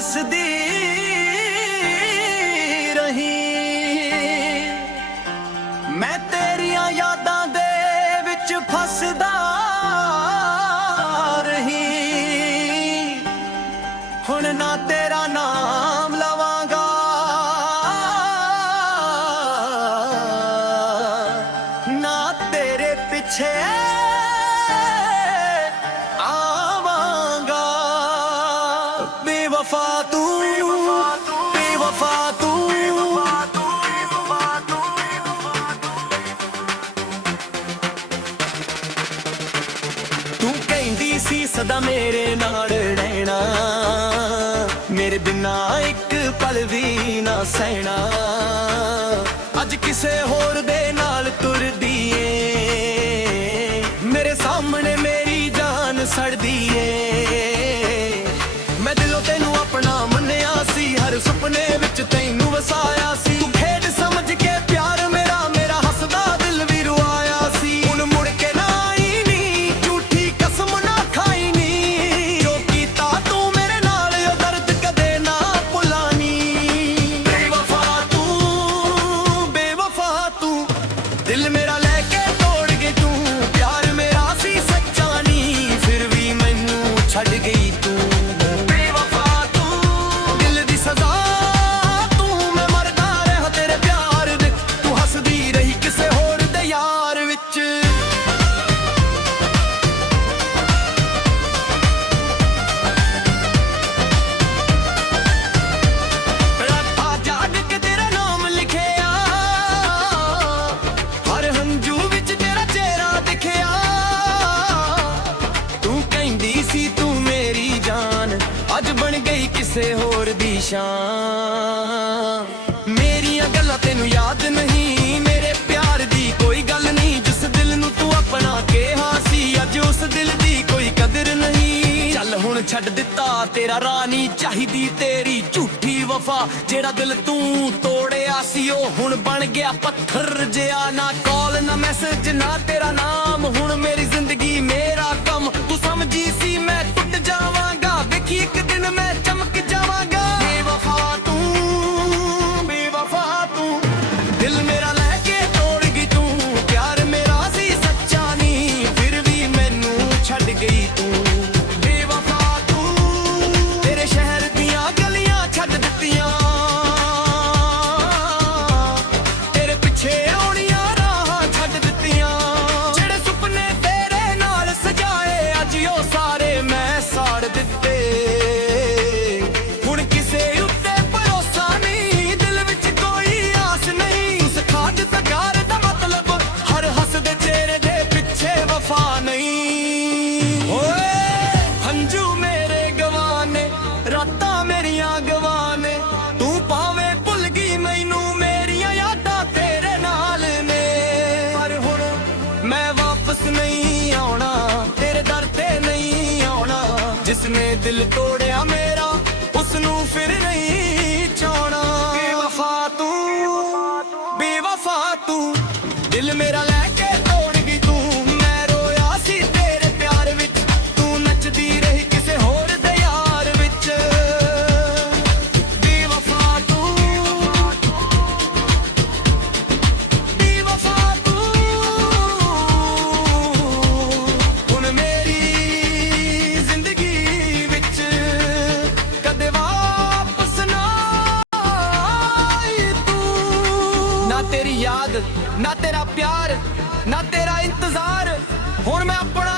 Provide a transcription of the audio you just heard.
ਹੱਸਦੀ ਰਹੀ। ਮੈਂ ਤੇਰੀਆਂ ਯਾਦਾਂ ਦੇ ਵਿੱਚ ਫਸਦਾ ਰਹੀ। ਹੁਣ ਨਾ ਤੇਰਾ ਨਾਮ ਲਵਾਂਗਾ, ਨਾ ਤੇਰੇ ਪਿੱਛੇ ਆਵਾਂਗਾ। ਬੇਵਫਾ ਤੂੰ, ਬੇਵਫਾ ਤੂੰ, ਤੂੰ ਕਹਿੰਦੀ ਸੀ ਸਦਾ ਮੇਰੇ ਨਾਲ ਰਹਿਣਾ, ਮੇਰੇ ਬਿਨਾਂ ਇੱਕ ਪਲ ਵੀ ਨਾ ਸਹਿਣਾ। ਅੱਜ ਕਿਸੇ ਹੋਰ ਦੇ ਨਾਲ ਤੁਰਦੀ ਏ, ਮੇਰੇ ਸਾਹਮਣੇ ਮੇਰੀ ਜਾਨ ਸੜਦੀ ਏ। ਮੈਂ ਦਿਲੋਂ ਤੈਨੂੰ ਆਪਣਾ ਮੰਨਿਆ ਸੀ, ਹਰ ਸੁਪਨੇ ਵਿੱਚ ਤੈਨੂੰ ਵਸਾਇਆ ਸੀ। ਤੂੰ ਖੇਡ ਸਮਝ ਕੇ ਪਿਆਰ ਮੇਰਾ, ਮੇਰਾ ਹੱਸਦਾ ਦਿਲ ਵੀ ਰੁਆਇਆ ਸੀ। ਹੁਣ ਮੁੜ ਕੇ ਨਾ ਆਈ ਨੀ, ਝੂਠੀ ਕਸਮ ਨਾ ਖਾਈ ਨੀ। ਜੋ ਕੀਤਾ ਤੂੰ ਮੇਰੇ ਨਾਲ ਉਹ ਦਰਦ ਕਦੇ ਨਾ ਭੁਲਾਨੀ। ਬੇਵਫਾ ਤੂੰ, ਬੇਵਫਾ ਤੂੰ, ਦਿਲ ਮੇਰਾ ਲੈ ਕੇ ਤੋੜ ਗਈ ਤੂੰ। ਪਿਆਰ ਮੇਰਾ ਸੀ ਸੱਚਾ ਨੀ, ਫਿਰ ਵੀ ਮੈਨੂੰ ਛੱਡ ਗਈ ਤੂੰ। ਅੱਜ ਬਣ ਗਈ ਕਿਸੇ ਹੋਰ ਦੀ ਸ਼ਾਨ। ਮੇਰੀਆਂ ਗੱਲਾਂ ਤੈਨੂੰ ਯਾਦ ਨਹੀਂ, ਮੇਰੇ ਪਿਆਰ ਦੀ ਕੋਈ ਗੱਲ ਨਹੀਂ। ਜਿਸ ਦਿਲ ਨੂੰ ਤੂੰ ਆਪਣਾ ਕਿਹਾ ਸੀ, ਅੱਜ ਉਸ ਦਿਲ ਦੀ ਕੋਈ ਕਦਰ ਨਹੀਂ। ਚੱਲ ਹੁਣ ਛੱਡ ਦਿੱਤਾ ਤੇਰਾ ਰਾਹ, ਨਹੀਂ ਚਾਹੀਦੀ ਤੇਰੀ ਝੂਠੀ ਵਫਾ। ਜਿਹੜਾ ਦਿਲ ਤੂੰ ਤੋੜਿਆ ਸੀ ਉਹ ਹੁਣ ਬਣ ਗਿਆ ਪੱਥਰ ਜਿਹਾ। ਨਾ ਕਾਲ ਨਾ ਮੈਸੇਜ ਨਾ ਤੇਰਾ ਨਾਮ, ਹੁਣ ਮੇਰੀ ਜ਼ਿੰਦਗੀ ਮੇਰਾ ਕੰਮ। ਤੂੰ ਸਮਝੀ ਸੀ ਮੈਂ ਟੁੱਟ ਜਾਵਾਂਗਾ, ਵੇਖੀ ਇੱਕ ਦਿਨ ਮੈਂ ਚਮਕ ਜਾਵਾਂਗਾ। ਬੇਵਫਾ ਤੂੰ, ਬੇਵਫਾ ਤੂੰ, ਦਿਲ ਮੇਰਾ ਲੈ ਕੇ ਤੋੜ ਗਈ ਤੂੰ। ਪਿਆਰ ਮੇਰਾ ਸੀ ਸੱਚਾ ਨੀ, ਫਿਰ ਵੀ ਮੈਨੂੰ ਛੱਡ ਗਈ ਤੂੰ। ਬੇਵਫਾ ਤੂੰ, ਤੇਰੇ ਸ਼ਹਿਰ ਦੀਆਂ ਗਲੀਆਂ ਛੱਡ ਦਿੱਤੀਆਂ, ਤੇਰੇ ਪਿੱਛੇ ਆਉਣੀਆਂ ਰਾਹਾਂ ਛੱਡ ਦਿੱਤੀਆਂ। ਜਿਹੜੇ ਸੁਪਨੇ ਤੇਰੇ ਨਾਲ ਸਜਾਏ ਅੱਜ ਉਹ ਸਾਰੇ ਮੈਂ ਸਾੜ ਦਿੱਤੇ। ਹੁਣ ਕਿਸੇ ਉੱਤੇ ਭਰੋਸਾ ਨਹੀਂ, ਦਿਲ ਵਿੱਚ ਕੋਈ ਆਸ ਨਹੀਂ। ਉਸ ਖਾਦ ਤਗਾਰ ਦਾ ਮਤਲਬ ਹਰ ਹੱਸਦੇ ਚਿਹਰੇ ਦੇ ਪਿੱਛੇ ਵਫਾ ਨਹੀਂ। ਓਏ ਹੰਝੂ ਮੇਰੇ ਗਵਾਨੇ, ਰਾਤਾਂ ਮੇਰੀਆਂ ਗਵਾਨੇ। ਤੂੰ ਭਾਵੇਂ ਭੁੱਲ ਗਈ ਮੈਨੂੰ, ਮੇਰੀਆਂ ਯਾਦਾਂ ਤੇਰੇ ਨਾਲ ਨੇ। ਪਰ ਹੁਣ ਮੈਂ ਵਾਪਸ ਨਹੀਂ ਆਉਣਾ, ਤੇਰੇ ਦਰ ਤੇ ਨਹੀਂ ਆਉਣਾ। ਜਿਸਨੇ ਦਿਲ ਤੋੜਿਆ ਮੇਰਾ ਉਸ ਨੂੰ ਫਿਰ ਨਹੀਂ ਚਾਹਣਾ। ਬੇਵਫਾ ਤੂੰ, ਬੇਵਫਾ ਤੂੰ, ਦਿਲ ਮੇਰਾ ਲੈ ਕੇ ਤੋੜ ਗਈ ਤੂੰ। ਮੈਂ ਰੋਇਆ ਸੀ ਤੇਰੇ ਪਿਆਰ ਵਿੱਚ, ਤੂੰ ਨੱਚਦੀ ਰਹੀ ਕਿਸੇ ਹੋਰ ਦੇ ਯਾਰ ਵਿੱਚ। ਬੇਵਫਾ ਤੂੰ, ਬੇਵਫਾ ਤੂੰ, ਹੁਣ ਮੇਰੀ ਜ਼ਿੰਦਗੀ ਵਿੱਚ ਕਦੇ ਵਾਪਸ ਨਾ ਆਈ ਤੂੰ। ਨਾ ਤੇਰੀ ਯਾਦ, ਨਾ ਤੇਰਾ ਪਿਆਰ, ਨਾ ਤੇਰਾ ਇੰਤਜ਼ਾਰ। ਹੁਣ ਮੈਂ ਆਪਣਾ